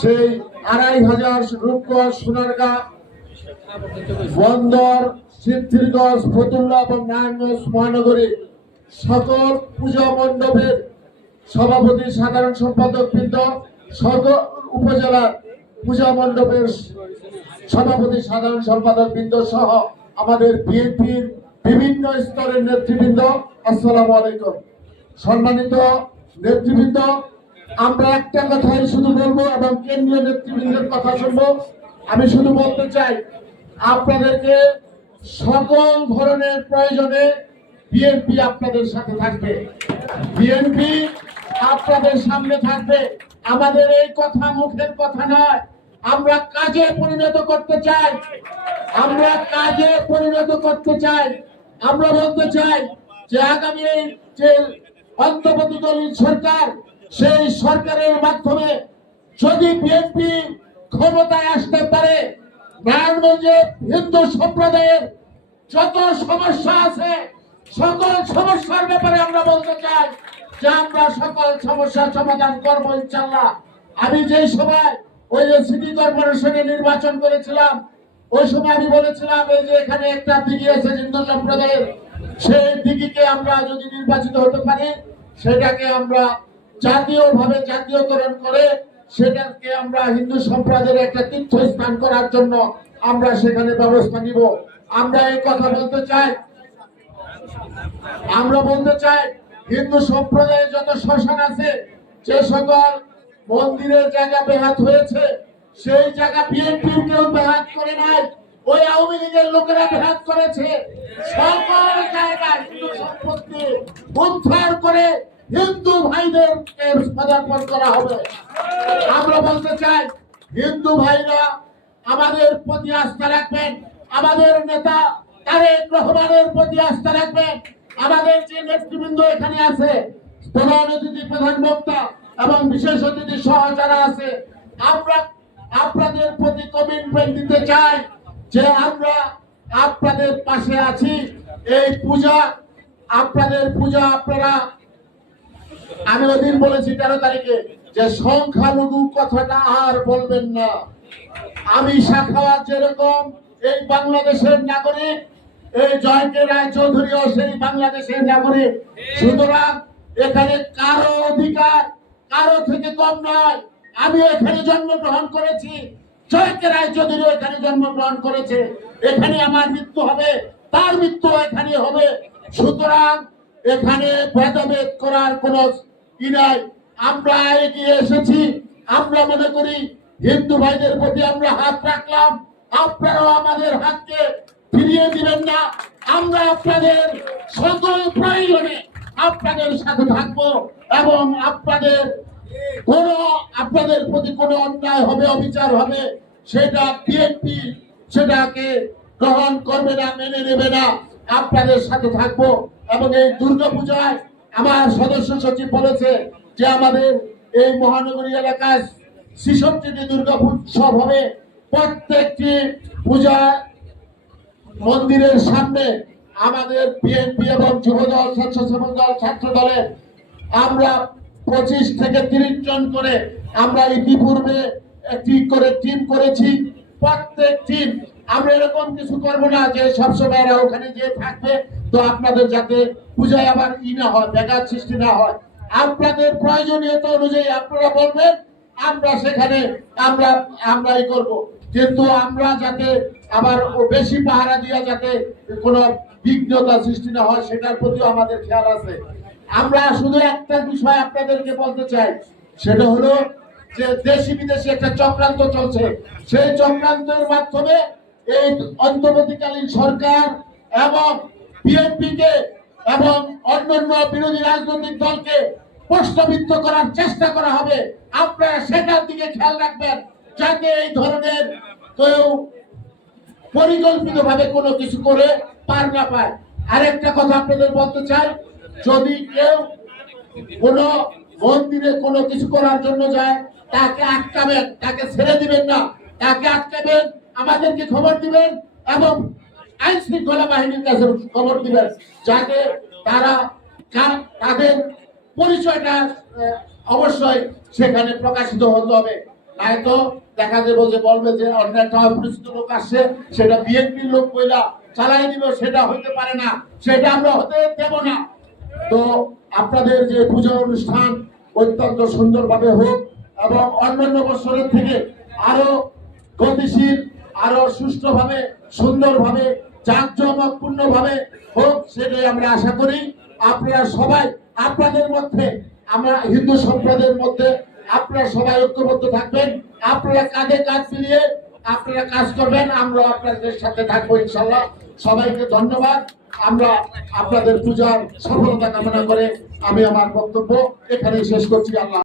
সেই 2500 রূপগঞ্জ, সোনারগাঁ, বন্দর, সিদ্ধিরগঞ্জ, ফতুল্লা এবং নারায়ণগঞ্জ মহানগরী সকল পূজা মণ্ডপের সভাপতি, সাধারণ সম্পাদক বৃন্দ, সকল উপজেলার পূজা মণ্ডপের সভাপতি, সাধারণ সম্পাদক বৃন্দ সহ আমাদের বিএনপির বিভিন্ন স্তরের নেতৃবৃন্দ, আসসালামু আলাইকুম। সম্মানিত নেতৃবৃন্দ, আমরা একটা কথাই শুধু বলবো এবং কেন্দ্রীয় নেতৃবৃন্দের কথা শুনবো। আমি শুধু বলতে চাই, আপনাদেরকে সকল ধরনের প্রয়োজনে বিএনপি আপনাদের সাথে থাকবে, বিএনপি আপনাদের সামনে থাকবে। আমাদের এই কথা মুখের কথা নয়, আমরা কাজে পরিণত করতে চাই, আমরা কাজে পরিণত করতে চাই। আমরা বলতে চাই যে আগামী যে অন্তর্বর্তীকালীন সরকার, সেই সরকারের মাধ্যমে যদি বিএনপি ক্ষমতায় আসতে পারে, নারায়ণগঞ্জে হিন্দু সম্প্রদায়ের যত সমস্যা আছে সকল সমস্যার ব্যাপারে আমরা বলতে চাই যে আমরা সকল সমস্যার সমাধান করবো ইনশাল্লাহ। আমি যেই সময় ওই যে সিটি কর্পোরেশনে নির্বাচন করেছিলাম, ওই সময় আমি বলেছিলাম এই যে এখানে একটা দিঘি আছে হিন্দু সম্প্রদায়ের, সেই দিঘিকে আমরা যদি নির্বাচিত হতে পারি, সেটাকে আমরা জাতীয়ভাবে জাতীয়করণ করে সেটাকে আমরা হিন্দু সম্প্রদায়ের একটা তীর্থস্থান করার জন্য আমরা সেখানে ব্যবস্থা নিব। আমরা এই কথা বলতে চাই, আমরা বলতে চাই হিন্দু সম্প্রদায়ের যত শ্মশান আছে, যে সকল মন্দিরের জায়গা বেহাত হয়েছে, সেই জায়গা বিএনপির কেউ বেহাত করে নাই, ওই আওয়ামী লীগের লোকেরা বেহাত করেছে। সকল জায়গায় হিন্দু সম্পত্তি উদ্ধার করে হিন্দু ভাইদেরকে পদার্পণ করা হবে। আমরা বলতে চাই, হিন্দু ভাইরা আমাদের প্রতি আস্থা রাখবেন, আমাদের নেতা তারেক রহমানের প্রতি আস্থা রাখবেন। আমাদের যে নেতৃবৃন্দ এখানে আছে, প্রধান অতিথি, প্রধান বক্তা এবং বিশেষ অতিথি সহ যারা আছে, আমরা আপনাদের প্রতি কমিটমেন্ট দিতে চাই যে আমরা আপনাদের পাশে আছি। এই পূজা আপনাদের পূজা, আপনারা, আমি ওদিন বলেছি 13 তারিখে যে সংখ্যালঘু কথাটা আর বলবেন না। আমি সাখাওয়াত যেরকম এই বাংলাদেশের নাগরিক, এই জয়কে রায় চৌধুরীও সেই বাংলাদেশের নাগরিক। সুতরাং এখানে কারো অধিকার কারো থেকে কম নয়। আমি এখানে জন্মগ্রহণ করেছি, জয়কে রায় চৌধুরী এখানে জন্মগ্রহণ করেছে, এখানে আমার মৃত্যু হবে, তার মৃত্যু এখানে হবে। সুতরাং এখানে ভেদাভেদ করার কোনো ই নাই। আমরা এগিয়ে এসেছি, আমরা মনে করি হিন্দু ভাইদের প্রতি আমরা হাত রাখলাম, আপনারাও আমাদের হাতকে ফিরিয়ে দিবেন না। আমরা আপনাদের সকল প্রয়োজনে আপনাদের সাথে থাকবো এবং আপনাদের প্রতি কোনো অন্যায় হবে, অবিচার হবে, সেটা বিএনপি সেটাকে গ্রহণ করবে না, মেনে নেবে না। আপনাদের সাথে থাকবো। এবং এই দুর্গাপূজায় আমার সদস্য সচিব বলেছে যে আমাদের এই মহানগরী এলাকায় 66টি দুর্গা উৎসব হবে। প্রত্যেকটি পূজা মন্দিরের সামনে আমাদের বিএনপি এবং যুবদল, স্বেচ্ছাসেবক দল, ছাত্র দলের আমরা 25 থেকে 30 জন করে আমরা ইতিপূর্বে একটি করে টিম করেছি। প্রত্যেক টিম আমরা এরকম কিছু করবো না যে সবসময় এরা ওখানে যে থাকবে, তো আপনাদের যাতে পূজায় আবার ই না হয়, ব্যাঘাত সৃষ্টি না হয়, আপনাদের প্রয়োজনীয়তা অনুযায়ী আপনারা বলবেন, আমরা সেখানে আমরাই করব। কিন্তু আমরা যাতে আবার বেশি পাহারা দিয়া যাতে কোনো বিঘ্নতা সৃষ্টি না হয়, সেটার প্রতিও আমাদের খেয়াল আছে। আমরা শুধু একটা বিষয় আপনাদেরকে বলতে চাই, সেটা হলো যে দেশি বিদেশি একটা চক্রান্ত চলছে। সেই চক্রান্তের মাধ্যমে এই অন্তর্বর্তীকালীন সরকার এবং বিএনপিকে এবং অন্যান্য বিরোধী রাজনৈতিক দলকে প্রশ্নবিদ্ধ করার চেষ্টা করা হবে। আপনারা সেটার দিকে খেয়াল রাখবেন যাতে এই ধরনের কেউ পরিকল্পিতভাবে কোনো কিছু করে পার না পায়। আরেকটা কথা আপনাদের বলতে চাই, যদি কেউ কোনো মন্দিরে কোনো কিছু করার জন্য যায়, তাকে আটকাবেন, তাকে ছেড়ে দিবেন না, তাকে আটকাবেন, আমাদেরকে খবর দিবেন এবং আইন শৃঙ্খলা বাহিনীর কাছে খবর দিবেন, যাতে তারা তাদের পরিচয়টা অবশ্যই সেখানে প্রকাশিত হতে হবে। নয়তো দেখা যাবে যে বলবে যে অন্য একটা অপরিচিত লোক আসছে, সেটা বিএনপির লোক কইলা চালাই দিব, সেটা হইতে পারে না, সেটা আমরা হতে দেব না। তো আপনাদের যে পূজা অনুষ্ঠান অত্যন্ত সুন্দরভাবে হোক এবং অন্যান্য বছরের থেকে আরো গতিশীল, আরো সুষ্ঠুভাবে, সুন্দরভাবে, জাঁকজমকপূর্ণভাবে হোক, সেটাই আমরা আশা করি। আপনারা সবাই আপনাদের মধ্যে, আমরা হিন্দু সম্প্রদায়ের মধ্যে আপনারা সবাই ঐক্যবদ্ধ থাকবেন, আপনারা কাঁধে কাঁধ মিলিয়ে আপনারা কাজ করবেন, আমরা আপনাদের সাথে থাকবো ইনশাল্লাহ। সবাইকে ধন্যবাদ। আমরা আপনাদের পূজার সফলতা কামনা করে আমি আমার বক্তব্য এখানেই শেষ করছি। আল্লাহ।